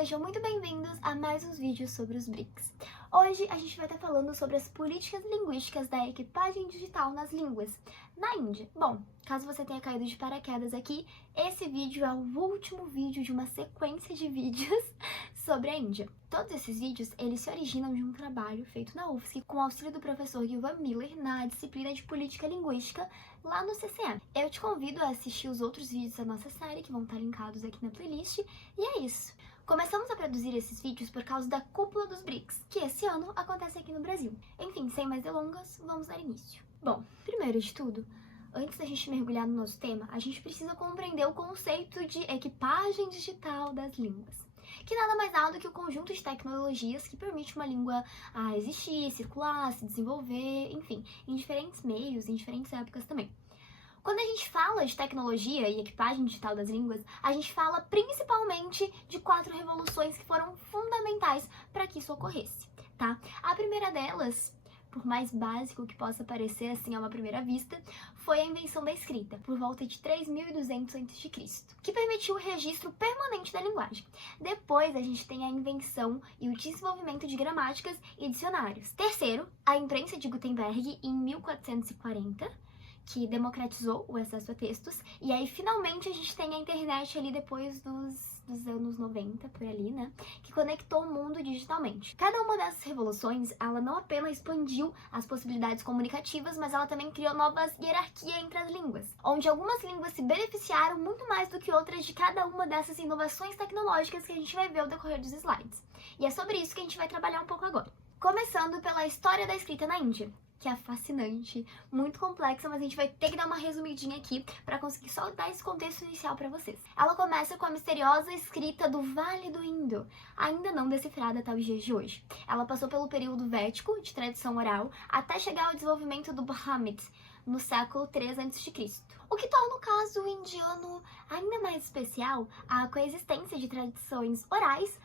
sejam muito bem-vindos a mais uns vídeos sobre os BRICS. Hoje a gente vai estar falando sobre as políticas linguísticas da equipagem digital nas línguas na Índia. Bom, caso você tenha caído de paraquedas aqui, esse vídeo é o último vídeo de uma sequência de vídeos sobre a Índia. Todos esses vídeos, eles se originam de um trabalho feito na UFSC com o auxílio do professor Gilvan Miller na disciplina de Política Linguística lá no CCM. Eu te convido a assistir os outros vídeos da nossa série, que vão estar linkados aqui na playlist, e é isso. Começamos a produzir esses vídeos por causa da Cúpula dos BRICS, que esse ano acontece aqui no Brasil. Enfim, sem mais delongas, vamos dar início. Bom, primeiro de tudo, antes da gente mergulhar no nosso tema, a gente precisa compreender o conceito de equipagem digital das línguas, que nada mais é do que o conjunto de tecnologias que permite uma língua existir, circular, se desenvolver, enfim, em diferentes meios, em diferentes épocas também. Quando a gente fala de tecnologia e equipagem digital das línguas, a gente fala principalmente de 4 revoluções que foram fundamentais para que isso ocorresse, tá? A primeira delas, por mais básico que possa parecer assim a uma primeira vista, foi a invenção da escrita, por volta de 3200 a.C., que permitiu o registro permanente da linguagem. Depois a gente tem a invenção e o desenvolvimento de gramáticas e dicionários. Terceiro, a imprensa de Gutenberg em 1440, que democratizou o acesso a textos, e aí finalmente a gente tem a internet ali depois dos anos 90, por ali, né, que conectou o mundo digitalmente. Cada uma dessas revoluções, ela não apenas expandiu as possibilidades comunicativas, mas ela também criou novas hierarquias entre as línguas, onde algumas línguas se beneficiaram muito mais do que outras de cada uma dessas inovações tecnológicas que a gente vai ver ao decorrer dos slides. E é sobre isso que a gente vai trabalhar um pouco agora. Começando pela história da escrita na Índia, que é fascinante, muito complexa, mas a gente vai ter que dar uma resumidinha aqui para conseguir só dar esse contexto inicial para vocês. Ela começa com a misteriosa escrita do Vale do Indo, ainda não decifrada até os dias de hoje. Ela passou pelo período védico, de tradição oral, até chegar ao desenvolvimento do Brahmit, no século III a.C., o que torna o caso indiano ainda mais especial a coexistência de tradições orais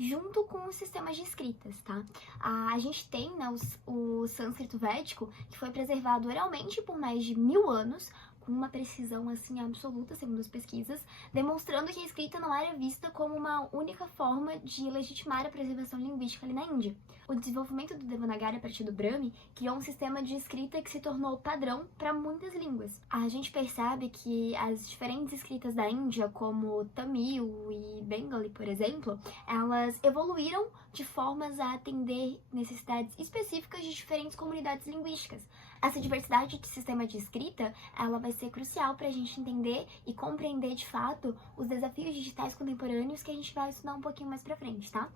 junto com os sistemas de escritas, tá? A gente tem, né, o sânscrito védico, que foi preservado oralmente por mais de 1000 anos, com uma precisão, assim, absoluta, segundo as pesquisas, demonstrando que a escrita não era vista como uma única forma de legitimar a preservação linguística ali na Índia. O desenvolvimento do Devanagari a partir do Brahmi criou um sistema de escrita que se tornou padrão para muitas línguas. A gente percebe que as diferentes escritas da Índia, como Tamil e Bengali, por exemplo, elas evoluíram de formas a atender necessidades específicas de diferentes comunidades linguísticas. Essa diversidade de sistema de escrita, ela vai ser crucial para a gente entender e compreender de fato os desafios digitais contemporâneos que a gente vai estudar um pouquinho mais pra frente, tá?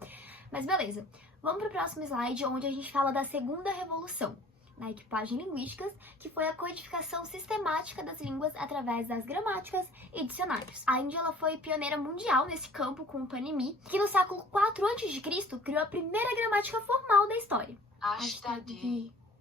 Mas beleza, vamos para o próximo slide, onde a gente fala da segunda revolução na equipagem linguísticas, que foi a codificação sistemática das línguas através das gramáticas e dicionários. A Índia, ela foi pioneira mundial nesse campo com o Panini, que no século IV a.C. criou a primeira gramática formal da história.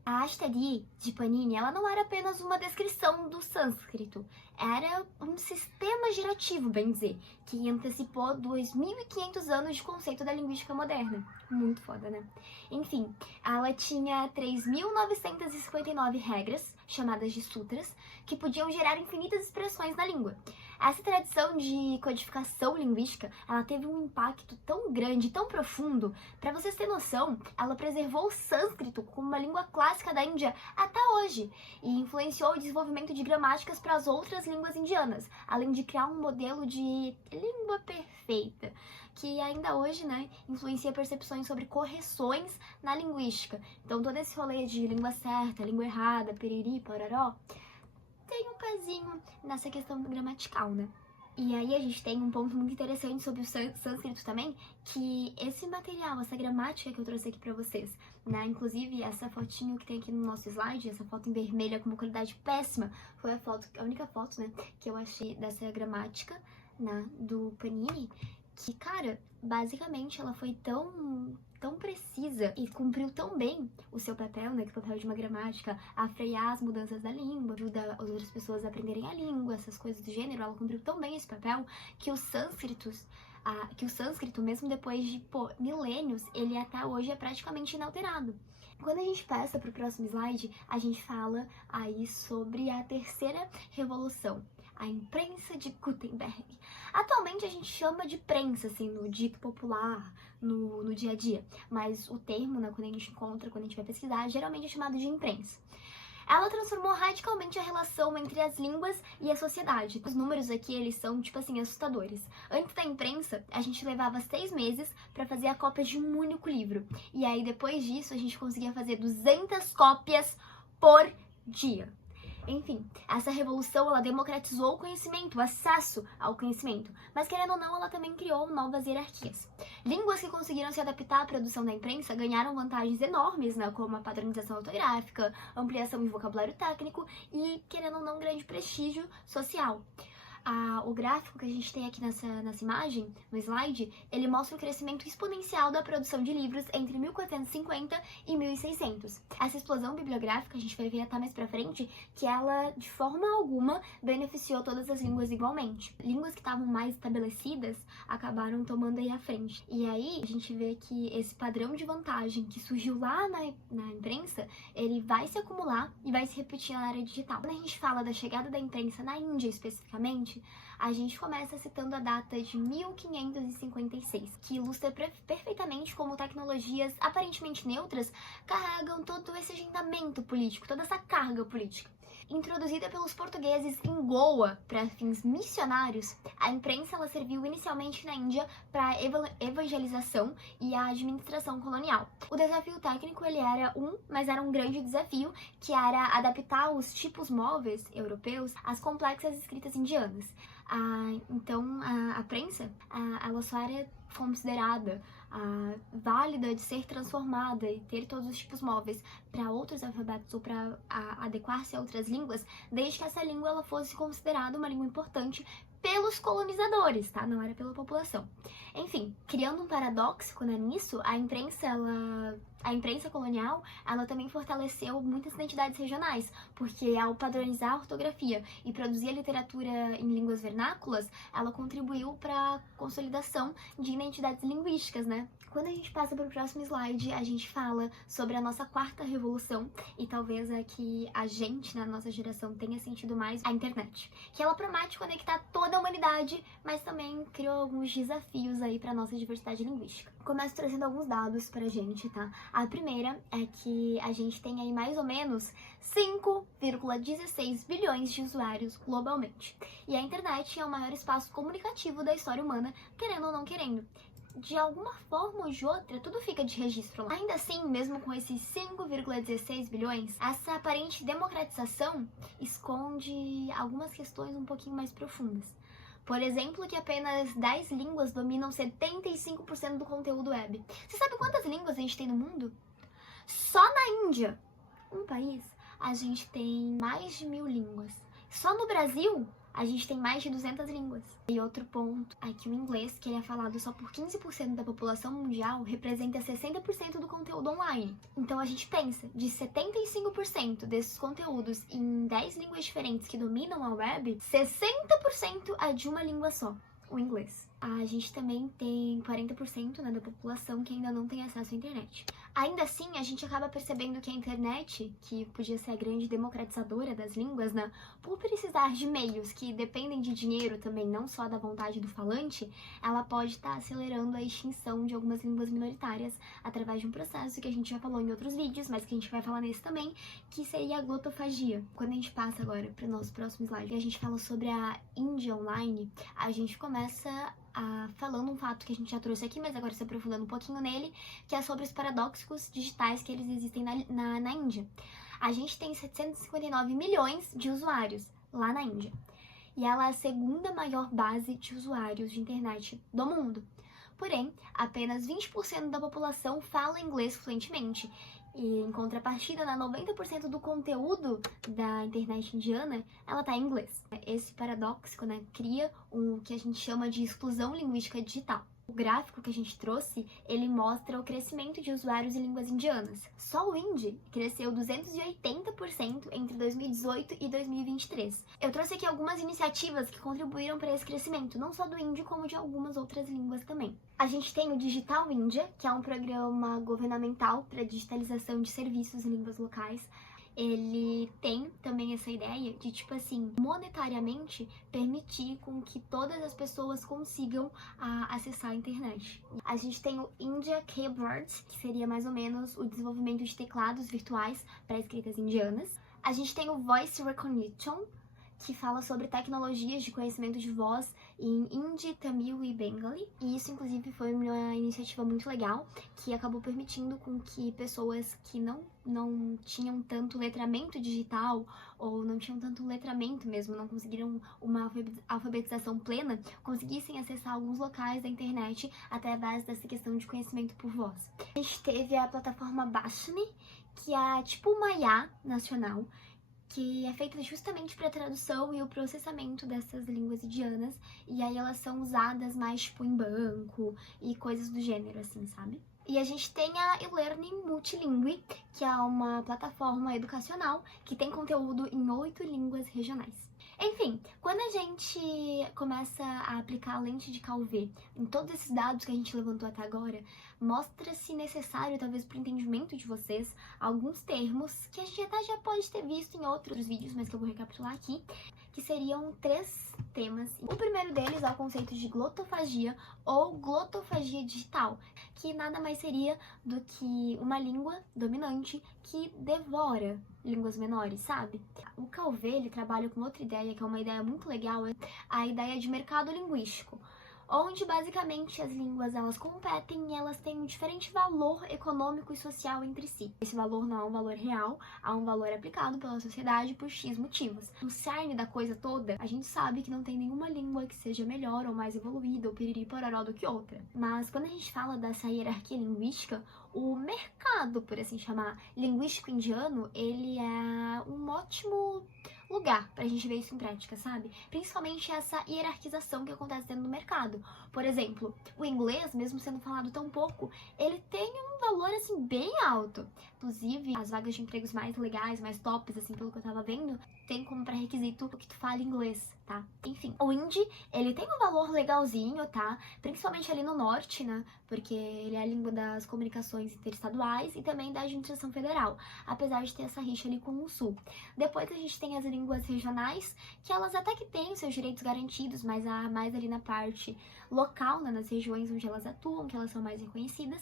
A Ashtadhyayi de Panini, ela não era apenas uma descrição do sânscrito, era um sistema gerativo, bem dizer, que antecipou 2500 anos de conceito da linguística moderna. Muito foda, né? Enfim, ela tinha 3.959 regras, chamadas de sutras, que podiam gerar infinitas expressões na língua. Essa tradição de codificação linguística, ela teve um impacto tão grande, tão profundo, para vocês terem noção, ela preservou o sânscrito como uma língua clássica da Índia até hoje e influenciou o desenvolvimento de gramáticas para as outras línguas indianas, além de criar um modelo de língua perfeita, que ainda hoje, né, influencia percepções sobre correções na linguística. Então todo esse rolê de língua certa, língua errada, piriri, pororó, tem um pezinho nessa questão gramatical, né? E aí a gente tem um ponto muito interessante sobre o sânscrito também, que esse material, essa gramática que eu trouxe aqui pra vocês, né? Inclusive essa fotinho que tem aqui no nosso slide, essa foto em vermelha com uma qualidade péssima, foi a única foto, né, que eu achei dessa gramática, né, do Panini, que, cara, basicamente ela foi tão precisa e cumpriu tão bem o seu papel, né, que é o papel de uma gramática, a frear as mudanças da língua, ajuda as outras pessoas a aprenderem a língua, essas coisas do gênero, ela cumpriu tão bem esse papel que o sânscrito, mesmo depois de, milênios, ele até hoje é praticamente inalterado. Quando a gente passa para o próximo slide, a gente fala aí sobre a terceira revolução, a imprensa de Gutenberg. Atualmente a gente chama de prensa, assim, no dito popular, no dia a dia, mas o termo, né, quando a gente encontra, quando a gente vai pesquisar, geralmente é chamado de imprensa. Ela transformou radicalmente a relação entre as línguas e a sociedade. Os números aqui, eles são, tipo assim, assustadores. Antes da imprensa, a gente levava 6 meses para fazer a cópia de um único livro. E aí, depois disso, a gente conseguia fazer 200 cópias por dia. Enfim, essa revolução, ela democratizou o conhecimento, o acesso ao conhecimento, mas querendo ou não, ela também criou novas hierarquias. Línguas que conseguiram se adaptar à produção da imprensa ganharam vantagens enormes, né, como a padronização ortográfica, ampliação de vocabulário técnico e, querendo ou não, grande prestígio social. O gráfico que a gente tem aqui nessa imagem, no slide, ele mostra o crescimento exponencial da produção de livros entre 1450 e 1600. Essa explosão bibliográfica, a gente vai ver até mais pra frente, que ela, de forma alguma, beneficiou todas as línguas igualmente. Línguas que estavam mais estabelecidas acabaram tomando aí a frente. E aí, a gente vê que esse padrão de vantagem que surgiu lá na imprensa, ele vai se acumular e vai se repetir na área digital. Quando a gente fala da chegada da imprensa na Índia, especificamente, a gente começa citando a data de 1556, que ilustra perfeitamente como tecnologias aparentemente neutras carregam todo esse agendamento político, toda essa carga política. Introduzida pelos portugueses em Goa para fins missionários, a imprensa ela serviu inicialmente na Índia para evangelização e a administração colonial. O desafio técnico ele mas era um grande desafio, que era adaptar os tipos móveis europeus às complexas escritas indianas. Então, a prensa, ela só era considerada válida de ser transformada e ter todos os tipos móveis para outros alfabetos ou para adequar-se a outras línguas, desde que essa língua ela fosse considerada uma língua importante pelos colonizadores, tá? Não era pela população. Enfim, criando um paradoxo, né, nisso, a imprensa colonial, ela também fortaleceu muitas identidades regionais, porque ao padronizar a ortografia e produzir a literatura em línguas vernáculas, ela contribuiu para a consolidação de identidades linguísticas, né? Quando a gente passa para o próximo slide, a gente fala sobre a nossa quarta revolução, e talvez a que a gente, na nossa geração, tenha sentido mais, a internet. Que ela promete conectar toda a humanidade, mas também criou alguns desafios aí para nossa diversidade linguística. Começo trazendo alguns dados pra gente, tá? A primeira é que a gente tem aí mais ou menos 5,16 bilhões de usuários globalmente. E a internet é o maior espaço comunicativo da história humana, querendo ou não querendo. De alguma forma ou de outra, tudo fica de registro lá. Ainda assim, mesmo com esses 5,16 bilhões, essa aparente democratização esconde algumas questões um pouquinho mais profundas. Por exemplo, que apenas 10 línguas dominam 75% do conteúdo web. Você sabe quantas línguas a gente tem no mundo? Só na Índia, um país, a gente tem mais de 1000 línguas. Só no Brasil, a gente tem mais de 200 línguas. E outro ponto é que o inglês, que ele é falado só por 15% da população mundial, representa 60% do conteúdo online. Então a gente pensa, de 75% desses conteúdos em 10 línguas diferentes que dominam a web, 60% é de uma língua só, o inglês. A gente também tem 40%, né, da população que ainda não tem acesso à internet. Ainda assim, a gente acaba percebendo que a internet, que podia ser a grande democratizadora das línguas, né, por precisar de meios que dependem de dinheiro também, não só da vontade do falante, ela pode estar acelerando a extinção de algumas línguas minoritárias através de um processo que a gente já falou em outros vídeos, mas que a gente vai falar nesse também, que seria a glotofagia. Quando a gente passa agora para o nosso próximo slide e a gente fala sobre a Índia Online, a gente começa falando um fato que a gente já trouxe aqui, mas agora se aprofundando um pouquinho nele, que é sobre os paradoxos digitais que eles existem na Índia. A gente tem 759 milhões de usuários lá na Índia. E ela é a segunda maior base de usuários de internet do mundo. Porém, apenas 20% da população fala inglês fluentemente. E em contrapartida, 90% do conteúdo da internet indiana, ela tá em inglês. Esse paradoxo, né, cria o que a gente chama de exclusão linguística digital. O gráfico que a gente trouxe, ele mostra o crescimento de usuários em línguas indianas. Só o hindi cresceu 280% entre 2018 e 2023. Eu trouxe aqui algumas iniciativas que contribuíram para esse crescimento, não só do hindi, como de algumas outras línguas também. A gente tem o Digital India, que é um programa governamental para digitalização de serviços em línguas locais. ele tem também essa ideia de, tipo assim, monetariamente permitir com que todas as pessoas consigam acessar a internet. A gente tem o India Keyboard, que seria mais ou menos o desenvolvimento de teclados virtuais para escritas indianas. A gente tem o Voice Recognition, que fala sobre tecnologias de conhecimento de voz em Hindi, Tamil e Bengali. E isso, inclusive, foi uma iniciativa muito legal, que acabou permitindo com que pessoas que não tinham tanto letramento digital, ou não tinham tanto letramento mesmo, não conseguiram uma alfabetização plena, conseguissem acessar alguns locais da internet através dessa questão de conhecimento por voz. A gente teve a plataforma Bashni, que é tipo uma IA nacional, que é feita justamente para a tradução e o processamento dessas línguas indianas, e aí elas são usadas mais, tipo, em banco e coisas do gênero, assim, sabe? E a gente tem a eLearning Multilingue, que é uma plataforma educacional que tem conteúdo em 8 línguas regionais. Enfim, quando a gente começa a aplicar a lente de Calvé em todos esses dados que a gente levantou até agora, mostra-se necessário, talvez para o entendimento de vocês, alguns termos que a gente até já pode ter visto em outros vídeos, mas que eu vou recapitular aqui, que seriam 3 temas. O primeiro deles é o conceito de glotofagia ou glotofagia digital, que nada mais seria do que uma língua dominante que devora línguas menores, sabe? O Calvé, ele trabalha com outra ideia, que é uma ideia muito legal, é a ideia de mercado linguístico, onde basicamente as línguas elas competem e elas têm um diferente valor econômico e social entre si. Esse valor não é um valor real, há um valor aplicado pela sociedade por X motivos. No cerne da coisa toda, a gente sabe que não tem nenhuma língua que seja melhor ou mais evoluída ou piriri pororó do que outra. Mas quando a gente fala dessa hierarquia linguística, o mercado, por assim chamar, linguístico indiano, ele é um ótimo lugar pra gente ver isso em prática, sabe? Principalmente essa hierarquização que acontece dentro do mercado. Por exemplo, o inglês, mesmo sendo falado tão pouco, ele tem um valor, assim, bem alto. Inclusive, as vagas de empregos mais legais, mais tops, assim, pelo que eu tava vendo, tem como pré-requisito que tu fale inglês, tá? Enfim, o hindi, ele tem um valor legalzinho, tá? Principalmente ali no norte, né? Porque ele é a língua das comunicações interestaduais e também da administração federal, apesar de ter essa rixa ali com o sul. Depois a gente tem as línguas regionais, que elas até que têm seus direitos garantidos, mas mais ali na parte local, né, nas regiões onde elas atuam, que elas são mais reconhecidas.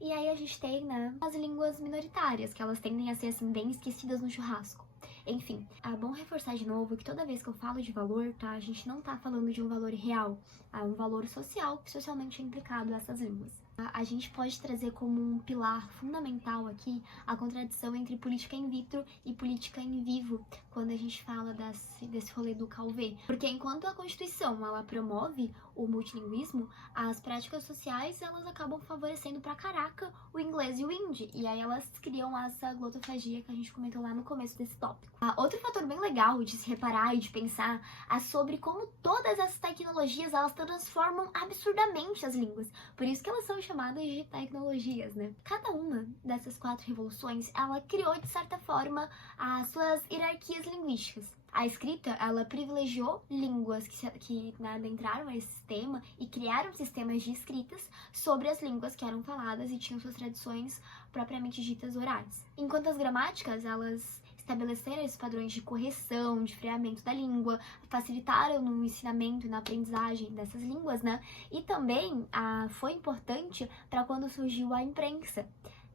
E aí a gente tem, né, as línguas minoritárias, que elas tendem a ser, assim, bem esquecidas no churrasco. Enfim, é bom reforçar de novo que toda vez que eu falo de valor, tá, a gente não tá falando de um valor real, é um valor social que socialmente é implicado a essas línguas. A gente pode trazer como um pilar fundamental aqui a contradição entre política in vitro e política in vivo, quando a gente fala desse rolê do Calvé. Porque enquanto a Constituição ela promove o multilinguismo, as práticas sociais elas acabam favorecendo pra caraca o inglês e o hindi, e aí elas criam essa glotofagia que a gente comentou lá no começo desse tópico. Outro fator bem legal de se reparar e de pensar é sobre como todas essas tecnologias elas transformam absurdamente as línguas, por isso que elas são chamadas de tecnologias, né? Cada uma dessas 4 revoluções, ela criou, de certa forma, as suas hierarquias linguísticas. A escrita, ela privilegiou línguas que adentraram a esse sistema e criaram sistemas de escritas sobre as línguas que eram faladas e tinham suas tradições propriamente ditas orais. Enquanto as gramáticas, elas estabeleceram esses padrões de correção, de freamento da língua, facilitaram no ensinamento e na aprendizagem dessas línguas, né? E também foi importante para quando surgiu a imprensa,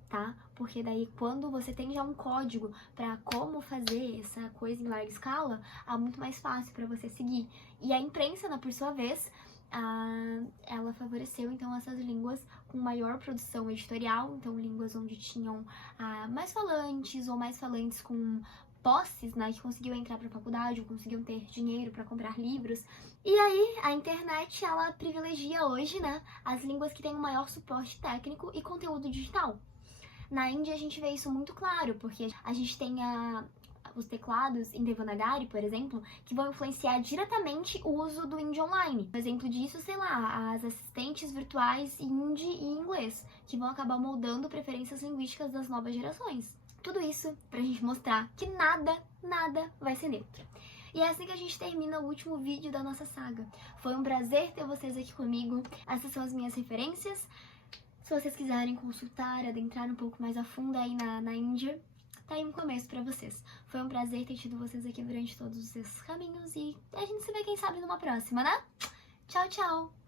tá? Porque daí quando você tem já um código para como fazer essa coisa em larga escala, é muito mais fácil para você seguir. E a imprensa, né, por sua vez, ela favoreceu então essas línguas com maior produção editorial, então línguas onde tinham mais falantes ou mais falantes com posses, né, que conseguiam entrar para a faculdade ou conseguiam ter dinheiro para comprar livros. E aí a internet ela privilegia hoje, né, as línguas que têm um maior suporte técnico e conteúdo digital. Na Índia a gente vê isso muito claro, porque a gente tem os teclados em Devanagari, por exemplo, que vão influenciar diretamente o uso do Hindi online. Um exemplo disso, sei lá, as assistentes virtuais Hindi e inglês, que vão acabar moldando preferências linguísticas das novas gerações. Tudo isso pra gente mostrar que nada vai ser neutro. E é assim que a gente termina o último vídeo da nossa saga. Foi um prazer ter vocês aqui comigo. Essas são as minhas referências. Se vocês quiserem consultar, adentrar um pouco mais a fundo aí na Índia, tá aí um começo pra vocês. Foi um prazer ter tido vocês aqui durante todos esses caminhos e a gente se vê, quem sabe, numa próxima, né? Tchau, tchau!